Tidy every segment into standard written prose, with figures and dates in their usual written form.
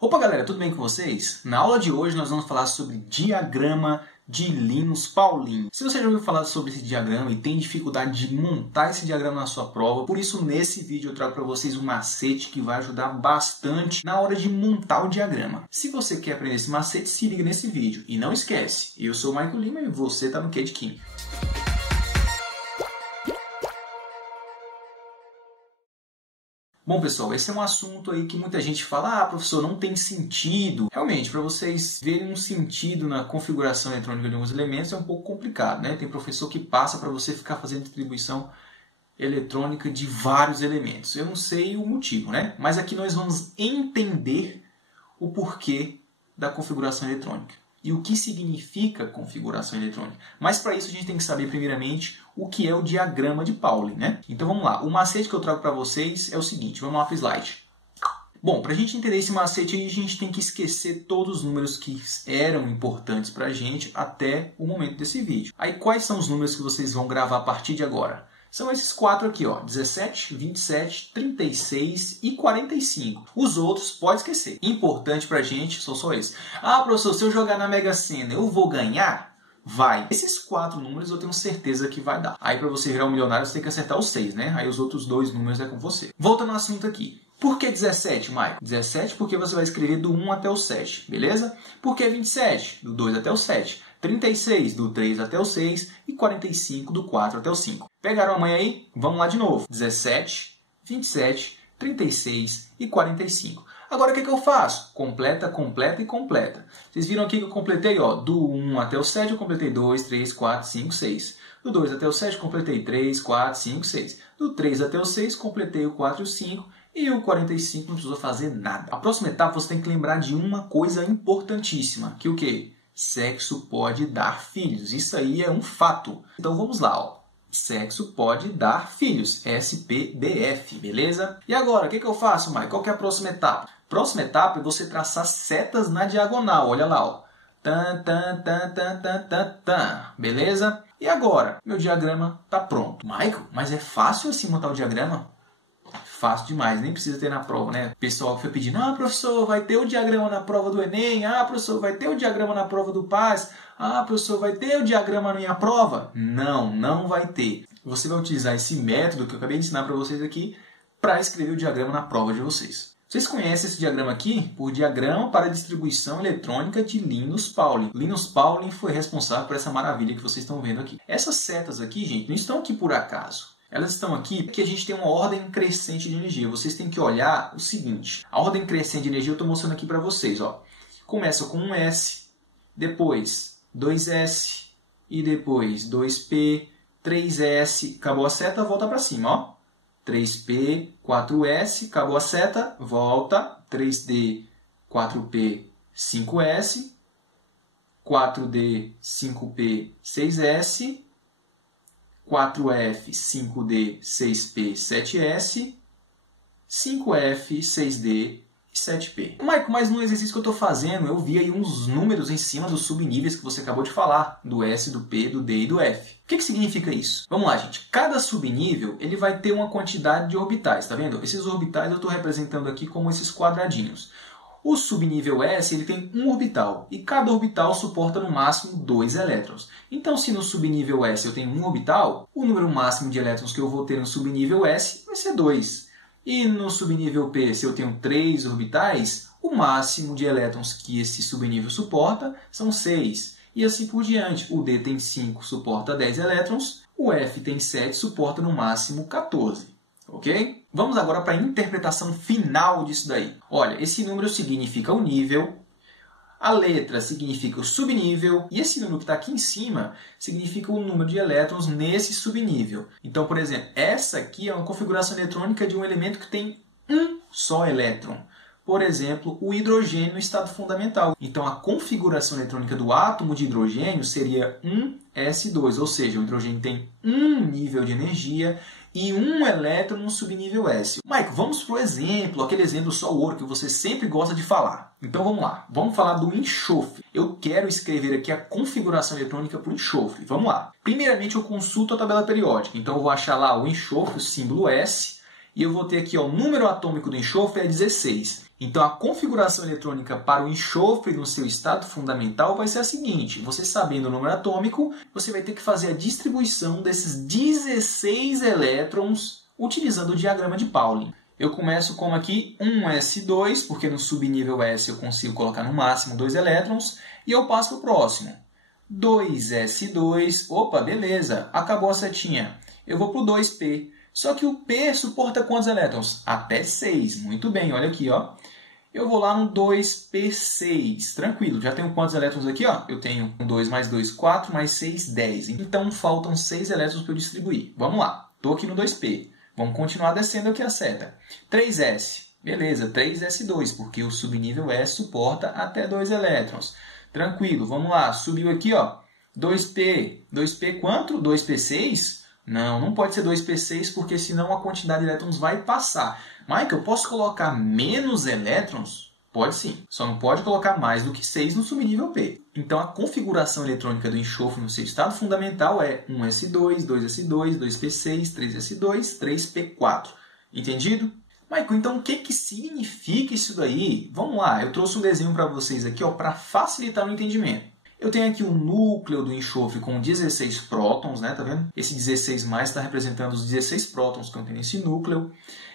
Opa galera, tudo bem com vocês? Na aula de hoje nós vamos falar sobre diagrama de Linus Pauling. Se você já ouviu falar sobre esse diagrama e tem dificuldade de montar esse diagrama na sua prova, por isso nesse vídeo eu trago para vocês um macete que vai ajudar bastante na hora de montar o diagrama. Se você quer aprender esse macete, se liga nesse vídeo. E não esquece, eu sou o Michael Lima e você está no QI de Química. Bom, pessoal, esse é um assunto aí que muita gente fala, professor, não tem sentido. Realmente, para vocês verem um sentido na configuração eletrônica de alguns elementos é um pouco complicado, né? Tem professor que passa para você ficar fazendo distribuição eletrônica de vários elementos. Eu não sei o motivo, né? Mas aqui nós vamos entender o porquê da configuração eletrônica e o que significa configuração eletrônica. Mas para isso a gente tem que saber primeiramente o que é o diagrama de Pauling, né? Então vamos lá, o macete que eu trago para vocês é o seguinte, vamos lá para o slide. Bom, para a gente entender esse macete aí, a gente tem que esquecer todos os números que eram importantes para a gente até o momento desse vídeo. Aí quais são os números que vocês vão gravar a partir de agora? São esses quatro aqui, ó, 17, 27, 36 e 45. Os outros pode esquecer. Importante pra gente são só esses. Professor, se eu jogar na Mega Sena, eu vou ganhar? Vai. Esses quatro números eu tenho certeza que vai dar. Aí para você virar um milionário, você tem que acertar os 6, né? Aí os outros dois números é com você. Voltando ao assunto aqui. Por que 17, Michael? 17 porque você vai escrever do 1 até o 7, beleza? Por que 27? Do 2 até o 7. 36, do 3 até o 6 e 45, do 4 até o 5. Pegaram a mãe aí? Vamos lá de novo. 17, 27, 36 e 45. Agora o que eu faço? Completa, completa e completa. Vocês viram aqui que eu completei, ó, do 1 até o 7 eu completei 2, 3, 4, 5, 6. Do 2 até o 7 eu completei 3, 4, 5, 6. Do 3 até o 6 completei o 4 e o 5. E o 45 não precisou fazer nada. A próxima etapa você tem que lembrar de uma coisa importantíssima. Que o quê? Sexo pode dar filhos. Isso aí é um fato. Então vamos lá, ó. Sexo pode dar filhos. SPDF, beleza? E agora, o que eu faço, Mike? Qual que é a próxima etapa? Próxima etapa é você traçar setas na diagonal. Olha lá, ó. Tan, tan, tan, tan, tan, tan, tan. Beleza? E agora? Meu diagrama está pronto. Michael, mas é fácil assim montar o diagrama? Fácil demais, nem precisa ter na prova, né? O pessoal foi pedindo, professor, vai ter o diagrama na prova do Enem, professor, vai ter o diagrama na prova do PAS, professor, vai ter o diagrama na minha prova? Não, não vai ter. Você vai utilizar esse método que eu acabei de ensinar para vocês aqui para escrever o diagrama na prova de vocês. Vocês conhecem esse diagrama aqui por diagrama para distribuição eletrônica de Linus Pauling. Linus Pauling foi responsável por essa maravilha que vocês estão vendo aqui. Essas setas aqui, gente, não estão aqui por acaso. Elas estão aqui porque a gente tem uma ordem crescente de energia. Vocês têm que olhar o seguinte. A ordem crescente de energia eu estou mostrando aqui para vocês. Ó. Começa com um S, depois 2S, e depois 2P, 3S. Acabou a seta, volta para cima. Ó. 3P, 4S, acabou a seta, volta. 3D, 4P, 5S. 4D, 5P, 6S. 4F, 5D, 6P, 7S, 5F, 6D e 7P. Michael, mas no exercício que eu estou fazendo, eu vi aí uns números em cima dos subníveis que você acabou de falar, do S, do P, do D e do F. O que significa isso? Vamos lá, gente. Cada subnível ele vai ter uma quantidade de orbitais, tá vendo? Esses orbitais eu estou representando aqui como esses quadradinhos. O subnível S ele tem um orbital e cada orbital suporta no máximo 2 elétrons. Então, se no subnível S eu tenho um orbital, o número máximo de elétrons que eu vou ter no subnível S vai ser 2. E no subnível P, se eu tenho 3 orbitais, o máximo de elétrons que esse subnível suporta são 6. E assim por diante. O D tem 5, suporta 10 elétrons. O F tem 7, suporta no máximo 14. Ok? Vamos agora para a interpretação final disso daí. Olha, esse número significa o nível, a letra significa o subnível, e esse número que está aqui em cima significa o número de elétrons nesse subnível. Então, por exemplo, essa aqui é uma configuração eletrônica de um elemento que tem um só elétron. Por exemplo, o hidrogênio no estado fundamental. Então, a configuração eletrônica do átomo de hidrogênio seria 1s2, ou seja, o hidrogênio tem um nível de energia e um elétron no subnível S. Michael, vamos para o exemplo, aquele exemplo só ouro que você sempre gosta de falar. Então vamos lá, vamos falar do enxofre. Eu quero escrever aqui a configuração eletrônica para o enxofre. Vamos lá. Primeiramente eu consulto a tabela periódica. Então eu vou achar lá o enxofre, o símbolo S, e eu vou ter aqui ó, o número atômico do enxofre é 16. Então, a configuração eletrônica para o enxofre no seu estado fundamental vai ser a seguinte. Você sabendo o número atômico, você vai ter que fazer a distribuição desses 16 elétrons utilizando o diagrama de Pauling. Eu começo como aqui 1s2, porque no subnível S eu consigo colocar no máximo 2 elétrons, e eu passo para o próximo. 2s2, opa, beleza, acabou a setinha. Eu vou para o 2p. Só que o P suporta quantos elétrons? Até 6. Muito bem, olha aqui, ó. Eu vou lá no 2P6. Tranquilo, já tenho quantos elétrons aqui? Ó? Eu tenho 2 mais 2, 4, mais 6, 10. Então, faltam 6 elétrons para eu distribuir. Vamos lá, estou aqui no 2P. Vamos continuar descendo aqui a seta. 3S. Beleza, 3S2, porque o subnível S suporta até 2 elétrons. Tranquilo, vamos lá. Subiu aqui, ó. 2P. 2P quanto? 2P6? Não, não pode ser 2P6, porque senão a quantidade de elétrons vai passar. Michael, eu posso colocar menos elétrons? Pode sim, só não pode colocar mais do que 6 no subnível P. Então, a configuração eletrônica do enxofre no seu estado fundamental é 1s2, 2s2, 2p6, 3s2, 3p4. Entendido? Michael, então o que significa isso daí? Vamos lá, eu trouxe um desenho para vocês aqui para facilitar o entendimento. Eu tenho aqui o núcleo do enxofre com 16 prótons, né? Tá vendo? Esse 16 mais está representando os 16 prótons que eu tenho nesse núcleo.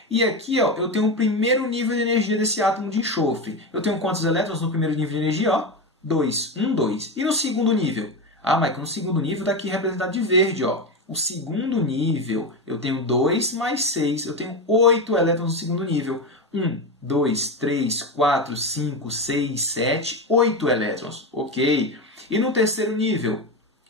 E aqui, ó, eu tenho o primeiro nível de energia desse átomo de enxofre. Eu tenho quantos elétrons no primeiro nível de energia? Ó, 2. 1, 2. E no segundo nível? Ah, Michael, no segundo nível está aqui representado de verde, ó. O segundo nível, eu tenho 2 mais 6. Eu tenho 8 elétrons no segundo nível. 1, 2, 3, 4, 5, 6, 7, 8 elétrons. Ok. E no terceiro nível,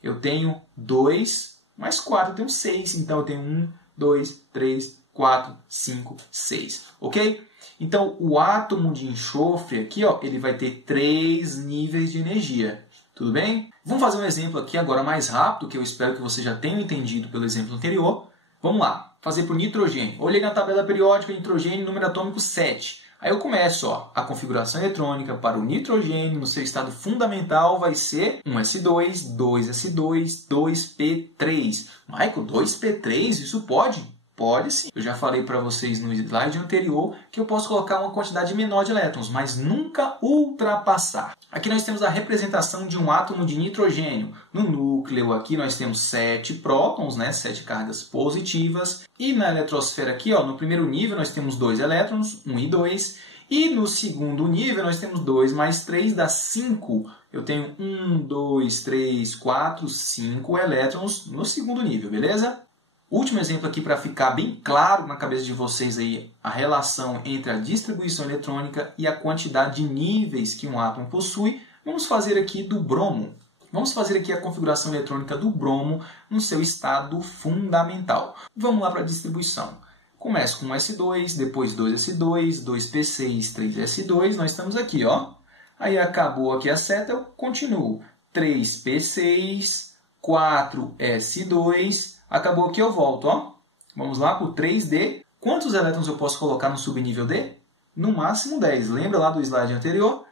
eu tenho 2 mais 4, eu tenho 6. Então, eu tenho 1, 2, 3, 4, 5, 6. Ok? Então, o átomo de enxofre aqui, ó, ele vai ter 3 níveis de energia. Tudo bem? Vamos fazer um exemplo aqui agora mais rápido, que eu espero que você já tenha entendido pelo exemplo anterior. Vamos lá, fazer para o nitrogênio. Olhei na tabela periódica, nitrogênio, número atômico 7. Aí eu começo, ó, a configuração eletrônica para o nitrogênio no seu estado fundamental vai ser 1s2, 2s2, 2p3. Michael, 2p3, isso pode? Pode sim. Eu já falei para vocês no slide anterior que eu posso colocar uma quantidade menor de elétrons, mas nunca ultrapassar. Aqui nós temos a representação de um átomo de nitrogênio. No núcleo aqui nós temos 7 prótons, né? 7 cargas positivas. E na eletrosfera aqui, ó, no primeiro nível nós temos 2 elétrons, 1 e 2. E no segundo nível nós temos 2 mais 3 dá 5. Eu tenho 1, 2, 3, 4, 5 elétrons no segundo nível, beleza? Último exemplo aqui para ficar bem claro na cabeça de vocês aí a relação entre a distribuição eletrônica e a quantidade de níveis que um átomo possui. Vamos fazer aqui do bromo. Vamos fazer aqui a configuração eletrônica do bromo no seu estado fundamental. Vamos lá para a distribuição. Começo com 1s2, depois 2s2, 2p6, 3s2. Nós estamos aqui, ó. Aí acabou aqui a seta, eu continuo. 3p6, 4s2... Acabou aqui, eu volto, ó. Vamos lá para o 3D. Quantos elétrons eu posso colocar no subnível D? No máximo 10. Lembra lá do slide anterior?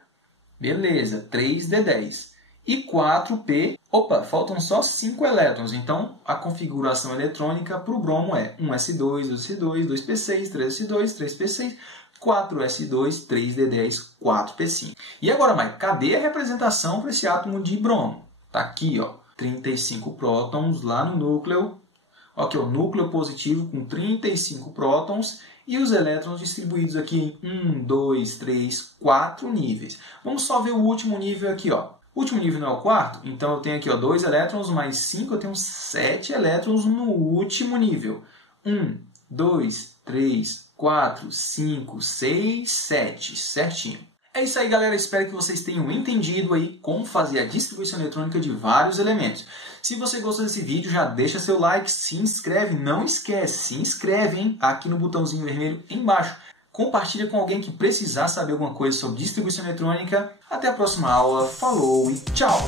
Beleza, 3D10. E 4P, opa, faltam só 5 elétrons. Então, a configuração eletrônica para o bromo é 1s2, 2s2, 2p6, 3s2, 3p6, 4s2, 3d10, 4p5. E agora, Mike, cadê a representação para esse átomo de bromo? Está aqui, ó. 35 prótons lá no núcleo. Aqui, o núcleo positivo com 35 prótons e os elétrons distribuídos aqui em 1, 2, 3, 4 níveis. Vamos só ver o último nível aqui, ó. O último nível não é o quarto? Então eu tenho aqui, ó, 2 elétrons mais 5, eu tenho 7 elétrons no último nível. 1, 2, 3, 4, 5, 6, 7. Certinho. É isso aí, galera. Espero que vocês tenham entendido aí como fazer a distribuição eletrônica de vários elementos. Se você gostou desse vídeo, já deixa seu like, se inscreve, não esquece, se inscreve, hein, aqui no botãozinho vermelho embaixo. Compartilha com alguém que precisar saber alguma coisa sobre distribuição eletrônica. Até a próxima aula. Falou e tchau!